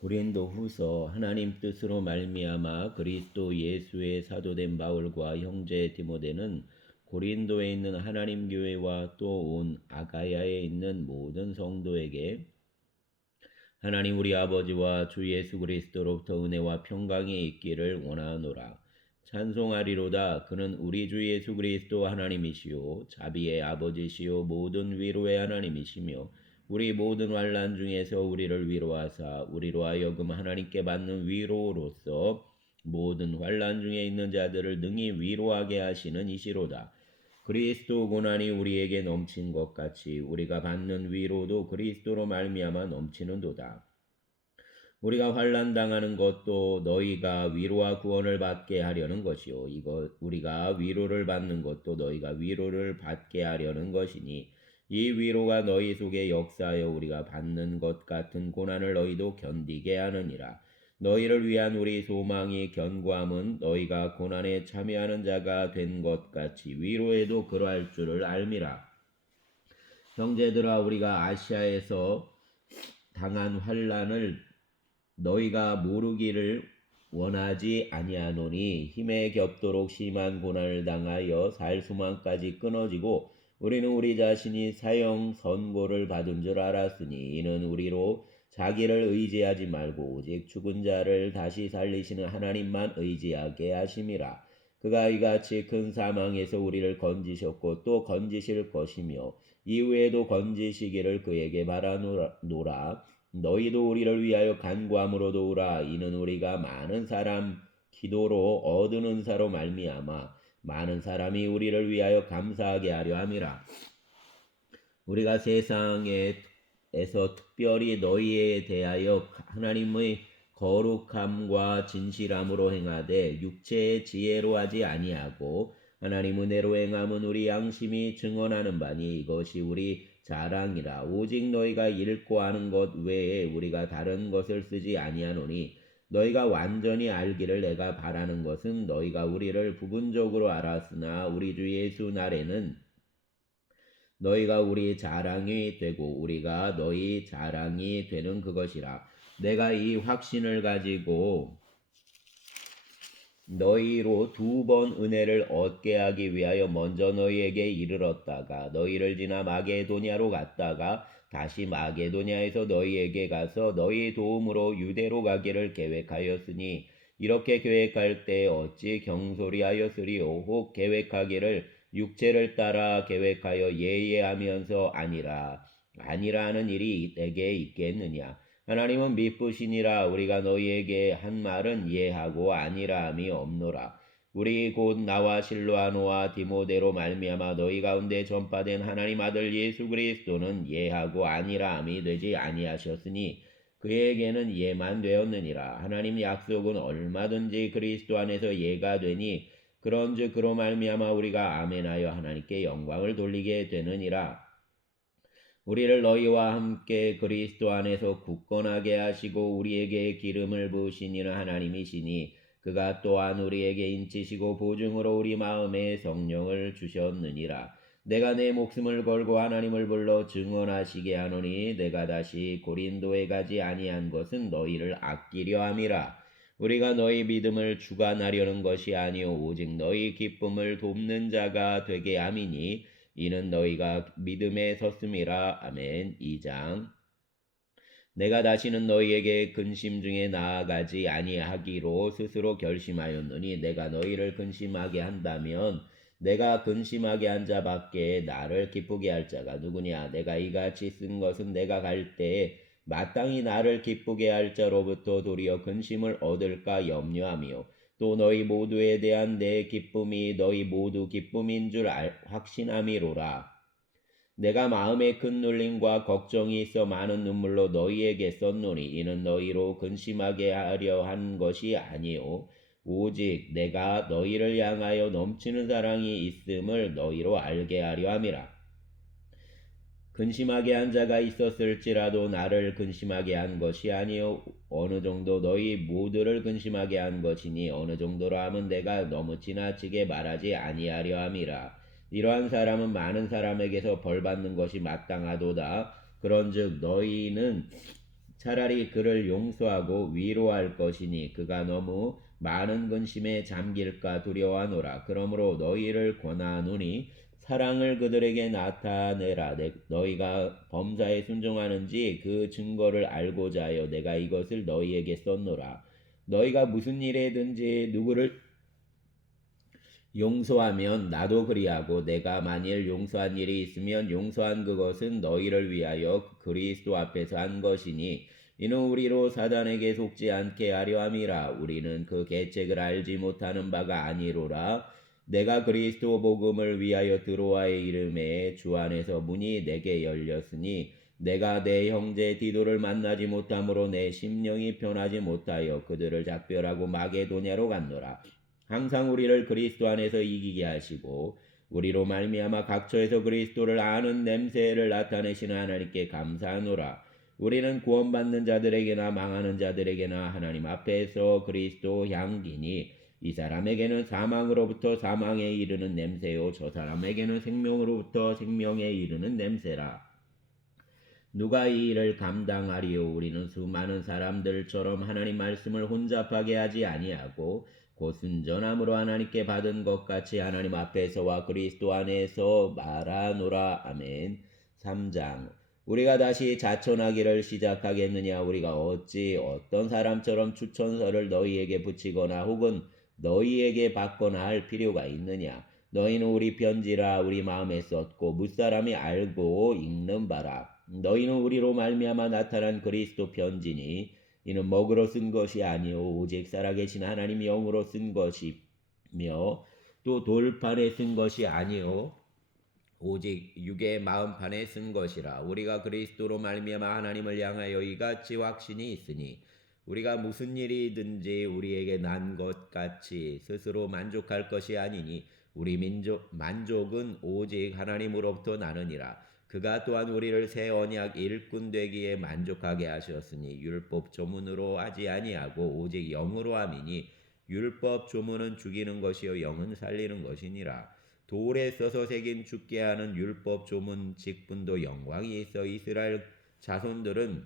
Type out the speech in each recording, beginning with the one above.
고린도후서 하나님 뜻으로 말미암아 그리스도 예수의 사도된 바울과 형제 디모데는 고린도에 있는 하나님 교회와 또 온 아가야에 있는 모든 성도에게 하나님 우리 아버지와 주 예수 그리스도로부터 은혜와 평강이 있기를 원하노라. 찬송하리로다. 그는 우리 주 예수 그리스도 하나님이시요 자비의 아버지시요 모든 위로의 하나님이시며 우리 모든 환난 중에서 우리를 위로하사 우리로 하여금 하나님께 받는 위로로서 모든 환난 중에 있는 자들을 능히 위로하게 하시는 이시로다. 그리스도 고난이 우리에게 넘친 것 같이 우리가 받는 위로도 그리스도로 말미암아 넘치는도다. 우리가 환난 당하는 것도 너희가 위로와 구원을 받게 하려는 것이요 우리가 위로를 받는 것도 너희가 위로를 받게 하려는 것이니 이 위로가 너희 속에 역사하여 우리가 받는 것 같은 고난을 너희도 견디게 하느니라. 너희를 위한 우리 소망이 견고함은 너희가 고난에 참여하는 자가 된 것 같이 위로에도 그러할 줄을 알미라. 형제들아, 우리가 아시아에서 당한 환난을 너희가 모르기를 원하지 아니하노니 힘에 겹도록 심한 고난을 당하여 살 소망까지 끊어지고 우리는 우리 자신이 사형 선고를 받은 줄 알았으니 이는 우리로 자기를 의지하지 말고 오직 죽은 자를 다시 살리시는 하나님만 의지하게 하심이라. 그가 이같이 큰 사망에서 우리를 건지셨고 또 건지실 것이며 이후에도 건지시기를 그에게 바라노라. 너희도 우리를 위하여 간구함으로 도우라. 이는 우리가 많은 사람 기도로 얻은 은사로 말미암아 많은 사람이 우리를 위하여 감사하게 하려 함이라. 우리가 세상에서 특별히 너희에 대하여 하나님의 거룩함과 진실함으로 행하되 육체의 지혜로 하지 아니하고 하나님 은혜로 행함은 우리 양심이 증언하는 바니 이것이 우리 자랑이라. 오직 너희가 읽고 아는 것 외에 우리가 다른 것을 쓰지 아니하노니 너희가 완전히 알기를 내가 바라는 것은 너희가 우리를 부분적으로 알았으나 우리 주 예수 날에는 너희가 우리 자랑이 되고 우리가 너희 자랑이 되는 그것이라. 내가 이 확신을 가지고 너희로 2번 은혜를 얻게 하기 위하여 먼저 너희에게 이르렀다가 너희를 지나 마게도냐로 갔다가 다시 마게도냐에서 너희에게 가서 너희 도움으로 유대로 가기를 계획하였으니 이렇게 계획할 때 어찌 경솔이하였으리요. 혹 계획하기를 육체를 따라 계획하여 예의하면서 아니라 하는 일이 내게 있겠느냐. 하나님은 미쁘시니라. 우리가 너희에게 한 말은 예하고 아니라 함이 없노라. 우리 곧 나와 실로아노와 디모데로 말미암아 너희 가운데 전파된 하나님 아들 예수 그리스도는 예하고 아니라 함이 되지 아니하셨으니 그에게는 예만 되었느니라. 하나님 약속은 얼마든지 그리스도 안에서 예가 되니 그런즉 그로 말미암아 우리가 아멘하여 하나님께 영광을 돌리게 되느니라. 우리를 너희와 함께 그리스도 안에서 굳건하게 하시고 우리에게 기름을 부으신 이는 하나님이시니 그가 또한 우리에게 인치시고 보증으로 우리 마음에 성령을 주셨느니라. 내가 내 목숨을 걸고 하나님을 불러 증언하시게 하노니 내가 다시 고린도에 가지 아니한 것은 너희를 아끼려 함이라. 우리가 너희 믿음을 주관하려는 것이 아니오 오직 너희 기쁨을 돕는 자가 되게 함이니 이는 너희가 믿음에 섰음이라. 아멘. 2장. 내가 다시는 너희에게 근심 중에 나아가지 아니하기로 스스로 결심하였노니 내가 너희를 근심하게 한다면 내가 근심하게 한 자밖에 나를 기쁘게 할 자가 누구냐. 내가 이같이 쓴 것은 내가 갈 때에 마땅히 나를 기쁘게 할 자로부터 도리어 근심을 얻을까 염려하며 또 너희 모두에 대한 내 기쁨이 너희 모두 기쁨인 줄 확신함이로라. 내가 마음에 큰 눌림과 걱정이 있어 많은 눈물로 너희에게 썼노니 이는 너희로 근심하게 하려 한 것이 아니요 오직 내가 너희를 향하여 넘치는 사랑이 있음을 너희로 알게 하려 함이라. 근심하게 한 자가 있었을지라도 나를 근심하게 한 것이 아니요 어느 정도 너희 모두를 근심하게 한 것이니 어느 정도로 하면 내가 너무 지나치게 말하지 아니하려 함이라. 이러한 사람은 많은 사람에게서 벌받는 것이 마땅하도다. 그런즉 너희는 차라리 그를 용서하고 위로할 것이니 그가 너무 많은 근심에 잠길까 두려워하노라. 그러므로 너희를 권하노니 사랑을 그들에게 나타내라. 너희가 범사에 순종하는지 그 증거를 알고자 하여 내가 이것을 너희에게 썼노라. 너희가 무슨 일에든지 누구를 용서하면 나도 그리하고 내가 만일 용서한 일이 있으면 용서한 그것은 너희를 위하여 그리스도 앞에서 한 것이니 이는 우리로 사단에게 속지 않게 하려 함이라. 우리는 그 계책을 알지 못하는 바가 아니로라. 내가 그리스도 복음을 위하여 드로아의 이름에 주 안에서 문이 내게 열렸으니 내가 내 형제 디도를 만나지 못함으로 내 심령이 편하지 못하여 그들을 작별하고 마게도냐로 갔노라. 항상 우리를 그리스도 안에서 이기게 하시고 우리로 말미암아 각처에서 그리스도를 아는 냄새를 나타내시는 하나님께 감사하노라. 우리는 구원받는 자들에게나 망하는 자들에게나 하나님 앞에서 그리스도 향기니 이 사람에게는 사망으로부터 사망에 이르는 냄새요 저 사람에게는 생명으로부터 생명에 이르는 냄새라. 누가 이 일을 감당하리요? 우리는 수많은 사람들처럼 하나님 말씀을 혼잡하게 하지 아니하고 곧 순전함으로 하나님께 받은 것 같이 하나님 앞에서와 그리스도 안에서 말하노라. 아멘. 3장. 우리가 다시 자천하기를 시작하겠느냐? 우리가 어찌 어떤 사람처럼 추천서를 너희에게 붙이거나 혹은 너희에게 받거나 할 필요가 있느냐? 너희는 우리 편지라 우리 마음에 썼고 무사람이 알고 읽는 바라. 너희는 우리로 말미암아 나타난 그리스도 편지니 이는 먹으로 쓴 것이 아니요 오직 살아계신 하나님 영으로 쓴 것이며 또 돌판에 쓴 것이 아니요 오직 육의 마음판에 쓴 것이라. 우리가 그리스도로 말미암아 하나님을 향하여 이같이 확신이 있으니 우리가 무슨 일이든지 우리에게 난 것 같이 스스로 만족할 것이 아니니 우리 만족은 오직 하나님으로부터 나느니라. 그가 또한 우리를 새 언약 일꾼 되기에 만족하게 하셨으니 율법 조문으로 하지 아니하고 오직 영으로 함이니 율법 조문은 죽이는 것이요 영은 살리는 것이니라. 돌에 써서 새긴 죽게 하는 율법 조문 직분도 영광이 있어 이스라엘 자손들은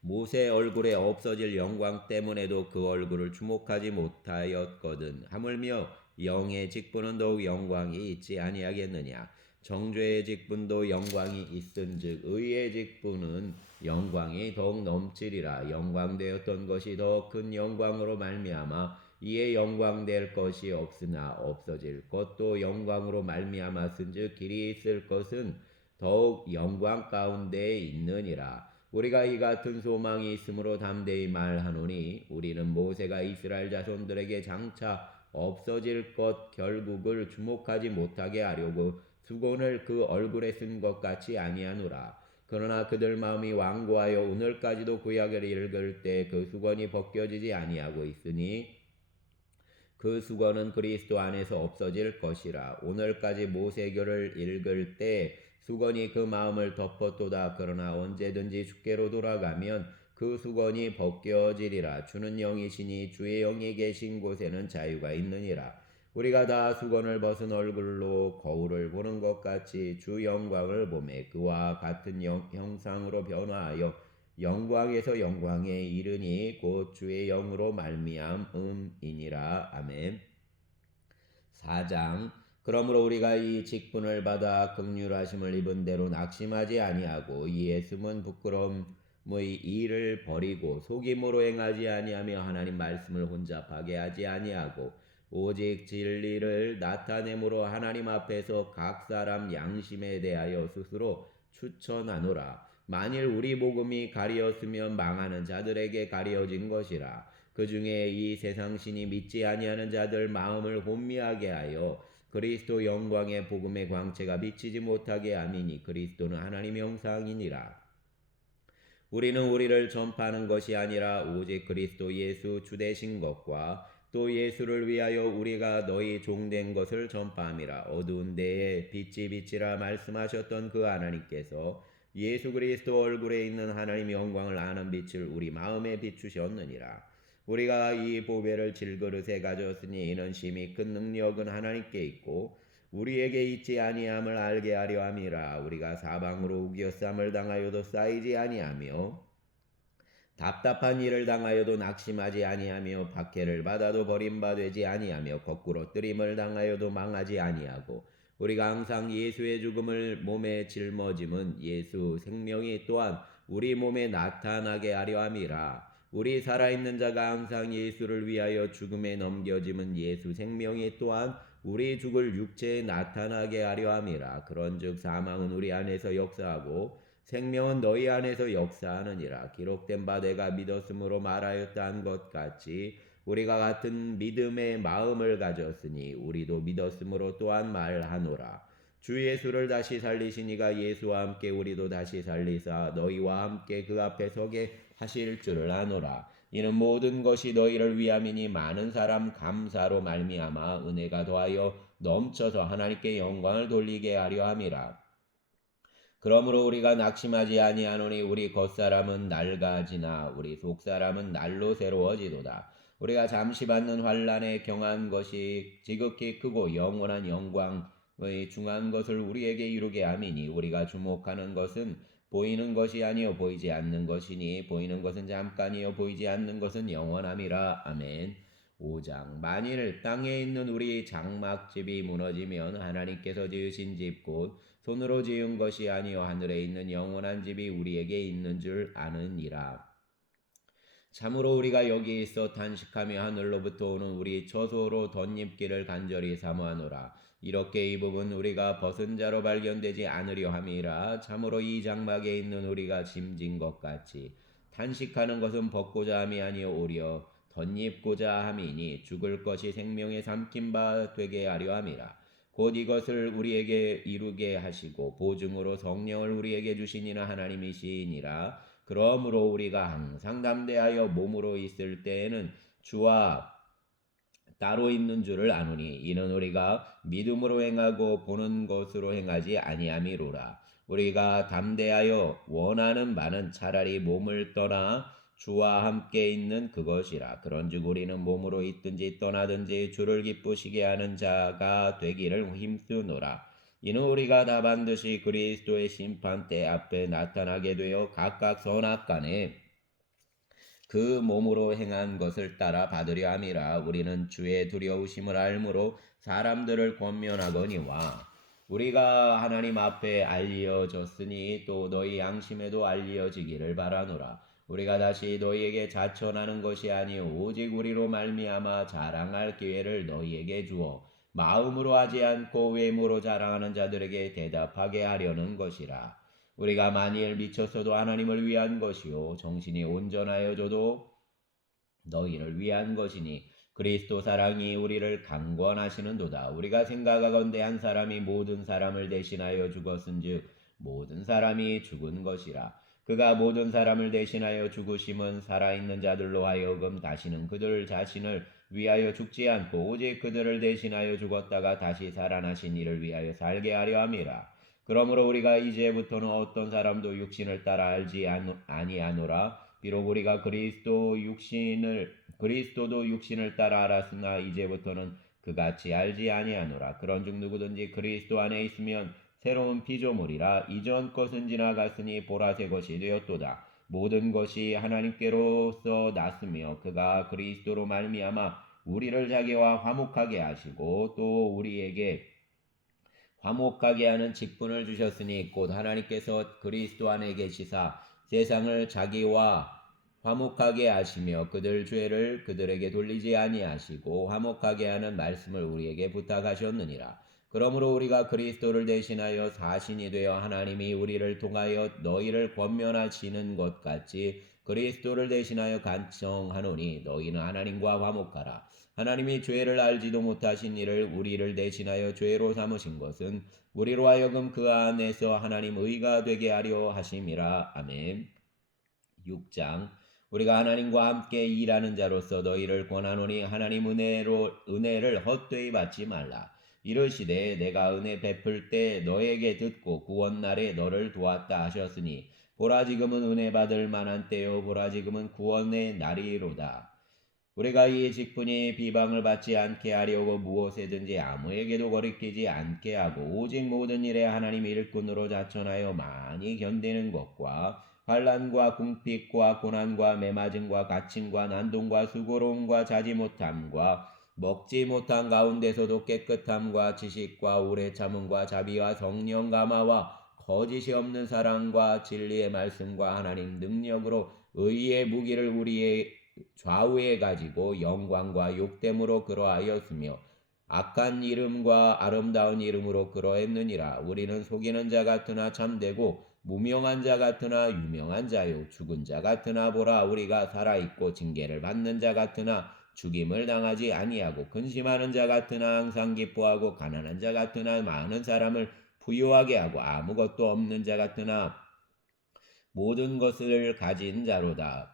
모세 얼굴에 없어질 영광 때문에도 그 얼굴을 주목하지 못하였거든. 하물며 영의 직분은 더욱 영광이 있지 아니하겠느냐. 정죄의 직분도 영광이 있은즉 의의 직분은 영광이 더욱 넘치리라. 영광되었던 것이 더 큰 영광으로 말미암아 이에 영광될 것이 없으나 없어질 것도 영광으로 말미암았은즉 길이 있을 것은 더욱 영광 가운데 있느니라. 우리가 이 같은 소망이 있으므로 담대히 말하노니 우리는 모세가 이스라엘 자손들에게 장차 없어질 것 결국을 주목하지 못하게 하려고 수건을 그 얼굴에 쓴 것 같이 아니하노라. 그러나 그들 마음이 완고하여 오늘까지도 구약을 읽을 때 그 수건이 벗겨지지 아니하고 있으니 그 수건은 그리스도 안에서 없어질 것이라. 오늘까지 모세교를 읽을 때 수건이 그 마음을 덮었도다. 그러나 언제든지 주께로 돌아가면 그 수건이 벗겨지리라. 주는 영이시니 주의 영이 계신 곳에는 자유가 있느니라. 우리가 다 수건을 벗은 얼굴로 거울을 보는 것 같이 주 영광을 보매 그와 같은 형상으로 변화하여 영광에서 영광에 이르니 곧 주의 영으로 말미암음이니라. 아멘. 4장. 그러므로 우리가 이 직분을 받아 긍휼하심을 입은 대로 낙심하지 아니하고 이에 숨은 부끄러움의 일을 버리고 속임으로 행하지 아니하며 하나님 말씀을 혼잡하게 하지 아니하고 오직 진리를 나타내므로 하나님 앞에서 각 사람 양심에 대하여 스스로 추천하노라. 만일 우리 복음이 가리었으면 망하는 자들에게 가리어진 것이라. 그 중에 이 세상 신이 믿지 아니하는 자들 마음을 혼미하게 하여 그리스도 영광의 복음의 광채가 비치지 못하게 함이니 그리스도는 하나님의 형상이니라. 우리는 우리를 전파하는 것이 아니라 오직 그리스도 예수 주 되신 것과 또 예수를 위하여 우리가 너희 종된 것을 전파함이라. 어두운 데에 빛이 비치라 말씀하셨던 그 하나님께서 예수 그리스도 얼굴에 있는 하나님의 영광을 아는 빛을 우리 마음에 비추셨느니라. 우리가 이 보배를 질그릇에 가졌으니 이는 심히 큰 능력은 하나님께 있고 우리에게 있지 아니함을 알게 하려 함이라. 우리가 사방으로 우겨쌈을 당하여도 쌓이지 아니하며 답답한 일을 당하여도 낙심하지 아니하며 박해를 받아도 버림받지 아니하며 거꾸로 뜨림을 당하여도 망하지 아니하고 우리가 항상 예수의 죽음을 몸에 짊어짐은 예수 생명이 또한 우리 몸에 나타나게 하려 함이라. 우리 살아있는 자가 항상 예수를 위하여 죽음에 넘겨짐은 예수 생명이 또한 우리 죽을 육체에 나타나게 하려 함이라. 그런즉 사망은 우리 안에서 역사하고 생명은 너희 안에서 역사하느니라. 기록된 바 내가 믿었으므로 말하였다 한 것 같이 우리가 같은 믿음의 마음을 가졌으니 우리도 믿었으므로 또한 말하노라. 주 예수를 다시 살리신 이가 예수와 함께 우리도 다시 살리사 너희와 함께 그 앞에 서게 하실 줄을 아노라. 이는 모든 것이 너희를 위함이니 많은 사람 감사로 말미암아 은혜가 더하여 넘쳐서 하나님께 영광을 돌리게 하려 함이라. 그러므로 우리가 낙심하지 아니하노니 우리 겉사람은 낡아지나 우리 속사람은 날로 새로워지도다. 우리가 잠시 받는 환난에 경한 것이 지극히 크고 영원한 영광의 중한 것을 우리에게 이루게 함이니 우리가 주목하는 것은 보이는 것이 아니요 보이지 않는 것이니 보이는 것은 잠깐이요 보이지 않는 것은 영원함이라. 아멘. 5장 만일 땅에 있는 우리 장막집이 무너지면 하나님께서 지으신 집 곧 손으로 지은 것이 아니요 하늘에 있는 영원한 집이 우리에게 있는 줄 아느니라. 참으로 우리가 여기 있어 탄식하며 하늘로부터 오는 우리 처소로 덧입기를 간절히 사모하노라. 이렇게 이 복은 우리가 벗은 자로 발견되지 않으려 함이라. 참으로 이 장막에 있는 우리가 짐진 것 같이 탄식하는 것은 벗고자 함이 아니요 오히려 덧입고자 함이니 죽을 것이 생명에 삼킨 바 되게 하려 함이라. 곧 이것을 우리에게 이루게 하시고 보증으로 성령을 우리에게 주시니라 하나님이시니라. 그러므로 우리가 항상 담대하여 몸으로 있을 때에는 주와 따로 있는 줄을 아노니 이는 우리가 믿음으로 행하고 보는 것으로 행하지 아니함이로라. 우리가 담대하여 원하는 바는 차라리 몸을 떠나 주와 함께 있는 그것이라. 그런즉 우리는 몸으로 있든지 떠나든지 주를 기쁘시게 하는 자가 되기를 힘쓰노라. 이는 우리가 다 반드시 그리스도의 심판대 앞에 나타나게 되어 각각 선악간에 그 몸으로 행한 것을 따라 받으려 함이라. 우리는 주의 두려우심을 알므로 사람들을 권면하거니와 우리가 하나님 앞에 알려졌으니 또 너희 양심에도 알려지기를 바라노라. 우리가 다시 너희에게 자천하는 것이 아니요 오직 우리로 말미암아 자랑할 기회를 너희에게 주어 마음으로 하지 않고 외모로 자랑하는 자들에게 대답하게 하려는 것이라. 우리가 만일 미쳤어도 하나님을 위한 것이요 정신이 온전하여져도 너희를 위한 것이니 그리스도 사랑이 우리를 강권하시는도다. 우리가 생각하건대 한 사람이 모든 사람을 대신하여 죽었은즉 모든 사람이 죽은 것이라. 그가 모든 사람을 대신하여 죽으심은 살아있는 자들로 하여금 다시는 그들 자신을 위하여 죽지 않고 오직 그들을 대신하여 죽었다가 다시 살아나신 이를 위하여 살게 하려 함이라. 그러므로 우리가 이제부터는 어떤 사람도 육신을 따라 알지 아니하노라. 비록 우리가 그리스도도 육신을 따라 알았으나 이제부터는 그같이 알지 아니하노라. 그런즉 누구든지 그리스도 안에 있으면 새로운 피조물이라. 이전 것은 지나갔으니 보라 새 것이 되었도다. 모든 것이 하나님께로서 났으며 그가 그리스도로 말미암아 우리를 자기와 화목하게 하시고 또 우리에게 화목하게 하는 직분을 주셨으니 곧 하나님께서 그리스도 안에 계시사 세상을 자기와 화목하게 하시며 그들 죄를 그들에게 돌리지 아니하시고 화목하게 하는 말씀을 우리에게 부탁하셨느니라. 그러므로 우리가 그리스도를 대신하여 사신이 되어 하나님이 우리를 통하여 너희를 권면하시는 것 같이 그리스도를 대신하여 간청하노니 너희는 하나님과 화목하라. 하나님이 죄를 알지도 못하신 이를 우리를 대신하여 죄로 삼으신 것은 우리로 하여금 그 안에서 하나님 의가 되게 하려 하심이라. 아멘. 6장 우리가 하나님과 함께 일하는 자로서 너희를 권하노니 하나님 은혜를 헛되이 받지 말라. 이르시되 내가 은혜 베풀 때 너에게 듣고 구원날에 너를 도왔다 하셨으니 보라 지금은 은혜 받을 만한 때요 보라 지금은 구원의 날이로다. 우리가 이 직분이 비방을 받지 않게 하려고 무엇에든지 아무에게도 거리끼지 않게 하고 오직 모든 일에 하나님 일꾼으로 자천하여 많이 견디는 것과 환난과 궁핍과 고난과 매맞음과 갇힘과 난동과 수고로움과 자지 못함과 먹지 못한 가운데서도 깨끗함과 지식과 오래 참음과 자비와 성령 감화와 거짓이 없는 사랑과 진리의 말씀과 하나님 능력으로 의의 무기를 우리의 좌우에 가지고 영광과 욕됨으로 그러하였으며 악한 이름과 아름다운 이름으로 그러했느니라. 우리는 속이는 자 같으나 참되고 무명한 자 같으나 유명한 자요 죽은 자 같으나 보라 우리가 살아있고 징계를 받는 자 같으나 죽임을 당하지 아니하고 근심하는 자 같으나 항상 기뻐하고 가난한 자 같으나 많은 사람을 부유하게 하고 아무것도 없는 자 같으나 모든 것을 가진 자로다.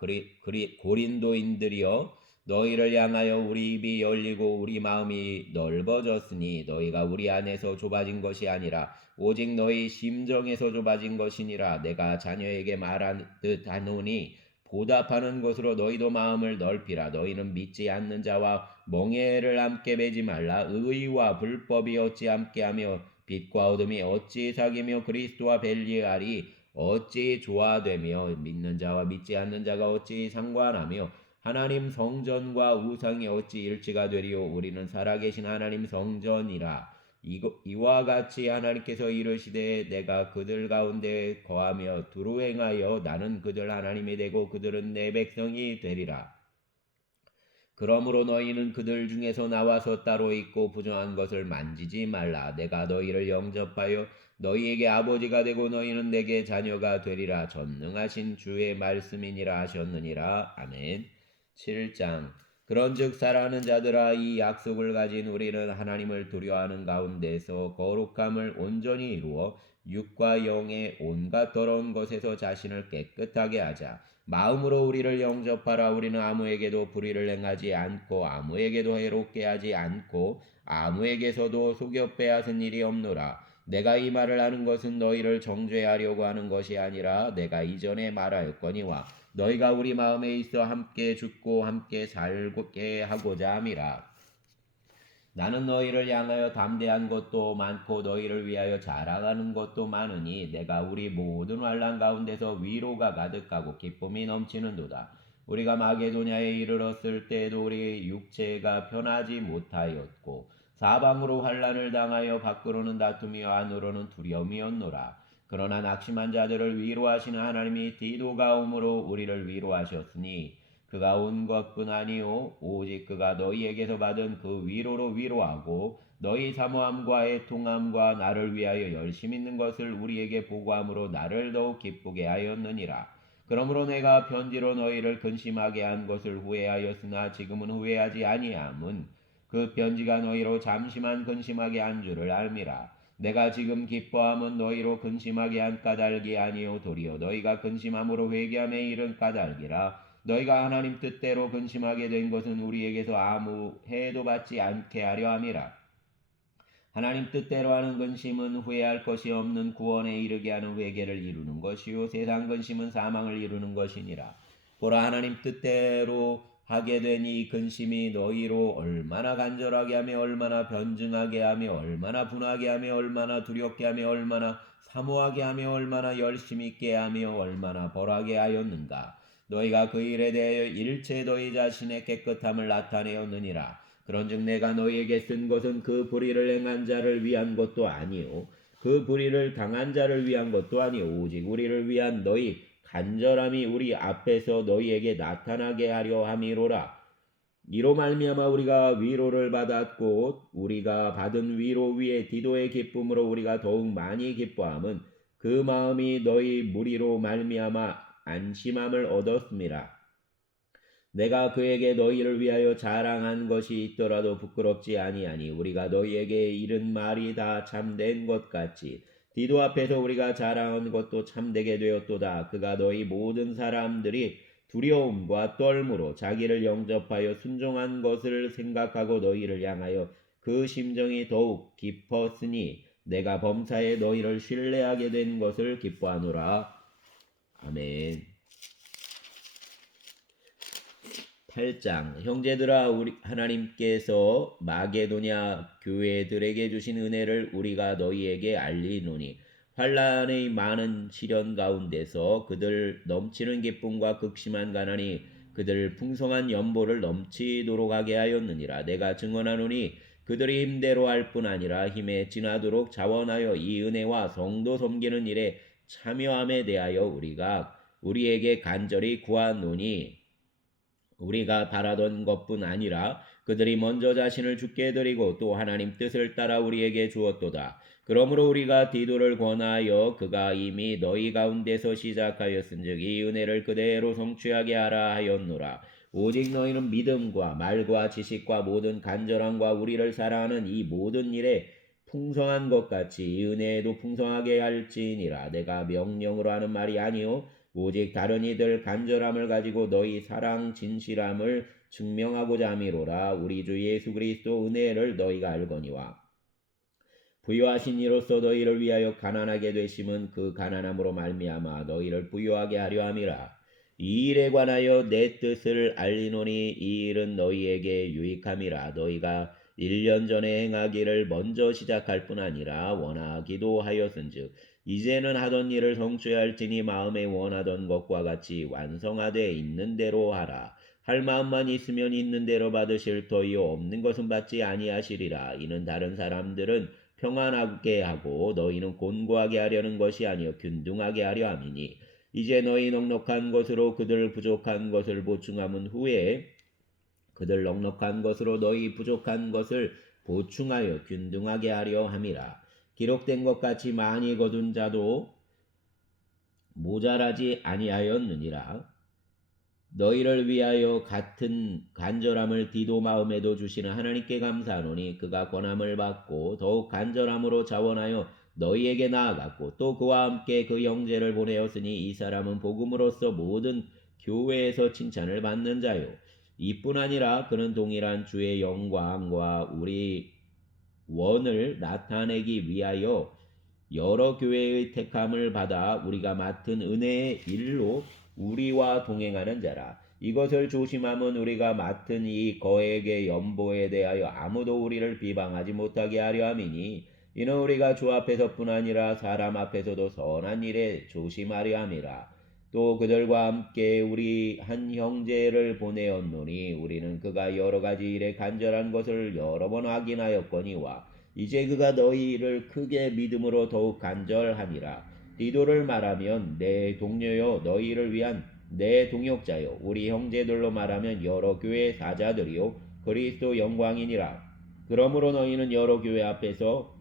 고린도인들이여 너희를 향하여 우리 입이 열리고 우리 마음이 넓어졌으니 너희가 우리 안에서 좁아진 것이 아니라 오직 너희 심정에서 좁아진 것이니라. 내가 자녀에게 말하듯 하노니 보답하는 것으로 너희도 마음을 넓히라. 너희는 믿지 않는 자와 멍에를 함께 매지 말라. 의와 불법이 어찌 함께하며 빛과 어둠이 어찌 사귀며 그리스도와 벨리하리. 어찌 조화되며 믿는 자와 믿지 않는 자가 어찌 상관하며 하나님 성전과 우상이 어찌 일치가 되리요. 우리는 살아계신 하나님 성전이라. 이와 같이 하나님께서 이르시되 내가 그들 가운데 거하며 두루 행하여 나는 그들 하나님이 되고 그들은 내 백성이 되리라. 그러므로 너희는 그들 중에서 나와서 따로 있고 부정한 것을 만지지 말라. 내가 너희를 영접하여 너희에게 아버지가 되고 너희는 내게 자녀가 되리라. 전능하신 주의 말씀이니라 하셨느니라. 아멘. 7장. 그런즉 사랑하는 자들아 이 약속을 가진 우리는 하나님을 두려워하는 가운데서 거룩함을 온전히 이루어 육과 영의 온갖 더러운 것에서 자신을 깨끗하게 하자. 마음으로 우리를 영접하라. 우리는 아무에게도 불의를 행하지 않고 아무에게도 해롭게 하지 않고 아무에게서도 속여 빼앗은 일이 없노라. 내가 이 말을 하는 것은 너희를 정죄하려고 하는 것이 아니라 내가 이전에 말하였거니와 너희가 우리 마음에 있어 함께 죽고 함께 살게 하고자 함이라. 나는 너희를 향하여 담대한 것도 많고 너희를 위하여 자랑하는 것도 많으니 내가 우리 모든 환난 가운데서 위로가 가득하고 기쁨이 넘치는도다. 우리가 마게도냐에 이르렀을 때에도 우리 육체가 편하지 못하였고 사방으로 환난을 당하여 밖으로는 다툼이요 안으로는 두려움이었노라. 그러나 낙심한 자들을 위로하시는 하나님이 디도가 오므로 우리를 위로하셨으니 그가 온 것뿐 아니요 오직 그가 너희에게서 받은 그 위로로 위로하고 너희 사모함과 애통함과 나를 위하여 열심 있는 것을 우리에게 보고함으로 나를 더욱 기쁘게 하였느니라. 그러므로 내가 편지로 너희를 근심하게 한 것을 후회하였으나 지금은 후회하지 아니함은 그 편지가 너희로 잠시만 근심하게 한 줄을 알미라. 내가 지금 기뻐함은 너희로 근심하게 한 까닭이 아니요 도리어 너희가 근심함으로 회개함에 이른 까닭이라. 너희가 하나님 뜻대로 근심하게 된 것은 우리에게서 아무 해도 받지 않게 하려 함이라. 하나님 뜻대로 하는 근심은 후회할 것이 없는 구원에 이르게 하는 회개를 이루는 것이요 세상 근심은 사망을 이루는 것이니라. 보라 하나님 뜻대로 하게 된 이 근심이 너희로 얼마나 간절하게 하며 얼마나 변증하게 하며 얼마나 분하게 하며 얼마나 두렵게 하며 얼마나 사모하게 하며 얼마나 열심히 있게 하며 얼마나 벌하게 하였는가. 너희가 그 일에 대하여 일체 너희 자신의 깨끗함을 나타내었느니라. 그런즉 내가 너희에게 쓴 것은 그 불의를 행한 자를 위한 것도 아니요 그 불의를 당한 자를 위한 것도 아니요 오직 우리를 위한 너희 간절함이 우리 앞에서 너희에게 나타나게 하려 함이로라. 이로 말미암아 우리가 위로를 받았고 우리가 받은 위로 위에 디도의 기쁨으로 우리가 더욱 많이 기뻐함은 그 마음이 너희 무리로 말미암아 안심함을 얻었음이라. 내가 그에게 너희를 위하여 자랑한 것이 있더라도 부끄럽지 아니하니 우리가 너희에게 이른 말이 다 참된 것 같이 디도 앞에서 우리가 자랑한 것도 참되게 되었도다. 그가 너희 모든 사람들이 두려움과 떨므로 자기를 영접하여 순종한 것을 생각하고 너희를 향하여 그 심정이 더욱 깊었으니 내가 범사에 너희를 신뢰하게 된 것을 기뻐하노라. 아멘. 8장. 형제들아 우리 하나님께서 마게도냐 교회들에게 주신 은혜를 우리가 너희에게 알리노니 환난의 많은 시련 가운데서 그들 넘치는 기쁨과 극심한 가난이 그들 풍성한 연보를 넘치도록 하게 하였느니라. 내가 증언하노니 그들이 힘대로 할 뿐 아니라 힘에 지나도록 자원하여 이 은혜와 성도 섬기는 일에 참여함에 대하여 우리가 우리에게 간절히 구하노니 우리가 바라던 것뿐 아니라 그들이 먼저 자신을 주께 드리고 또 하나님 뜻을 따라 우리에게 주었도다. 그러므로 우리가 디도를 권하여 그가 이미 너희 가운데서 시작하였은즉 이 은혜를 그대로 성취하게 하라 하였노라. 오직 너희는 믿음과 말과 지식과 모든 간절함과 우리를 사랑하는 이 모든 일에 풍성한 것 같이 이 은혜에도 풍성하게 할지니라. 내가 명령으로 하는 말이 아니요 오직 다른 이들 간절함을 가지고 너희 사랑 진실함을 증명하고자 함이로라. 우리 주 예수 그리스도 은혜를 너희가 알거니와 부요하신 이로써 너희를 위하여 가난하게 되심은 그 가난함으로 말미암아 너희를 부요하게 하려 함이라. 이 일에 관하여 내 뜻을 알리노니 이 일은 너희에게 유익함이라. 너희가 1년 전에 행하기를 먼저 시작할 뿐 아니라 원하기도 하였은즉 이제는 하던 일을 성취할지니 마음에 원하던 것과 같이 완성하되 있는 대로 하라. 할 마음만 있으면 있는 대로 받으실 터이요 없는 것은 받지 아니하시리라. 이는 다른 사람들은 평안하게 하고 너희는 곤고하게 하려는 것이 아니요 균등하게 하려 함이니 이제 너희 넉넉한 것으로 그들 부족한 것을 보충함은 후에 그들 넉넉한 것으로 너희 부족한 것을 보충하여 균등하게 하려 함이라. 기록된 것 같이 많이 거둔 자도 모자라지 아니하였느니라. 너희를 위하여 같은 간절함을 디도 마음에도 주시는 하나님께 감사하노니 그가 권함을 받고 더욱 간절함으로 자원하여 너희에게 나아갔고 또 그와 함께 그 형제를 보내었으니 이 사람은 복음으로써 모든 교회에서 칭찬을 받는 자요 이뿐 아니라 그는 동일한 주의 영광과 우리 원을 나타내기 위하여 여러 교회의 택함을 받아 우리가 맡은 은혜의 일로 우리와 동행하는 자라. 이것을 조심함은 우리가 맡은 이 거액의 연보에 대하여 아무도 우리를 비방하지 못하게 하려 함이니 이는 우리가 주 앞에서뿐 아니라 사람 앞에서도 선한 일에 조심하려 함이라. 또 그들과 함께 우리 한 형제를 보내었노니 우리는 그가 여러 가지 일에 간절한 것을 여러 번 확인하였거니와 이제 그가 너희를 크게 믿음으로 더욱 간절함이라. 디도를 말하면 내 동료요 너희를 위한 내 동역자요 우리 형제들로 말하면 여러 교회 사자들이요 그리스도 영광이니라. 그러므로 너희는 여러 교회 앞에서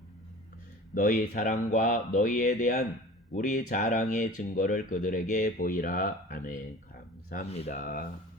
너희 사랑과 너희에 대한 우리 자랑의 증거를 그들에게 보이라. 아멘. 감사합니다.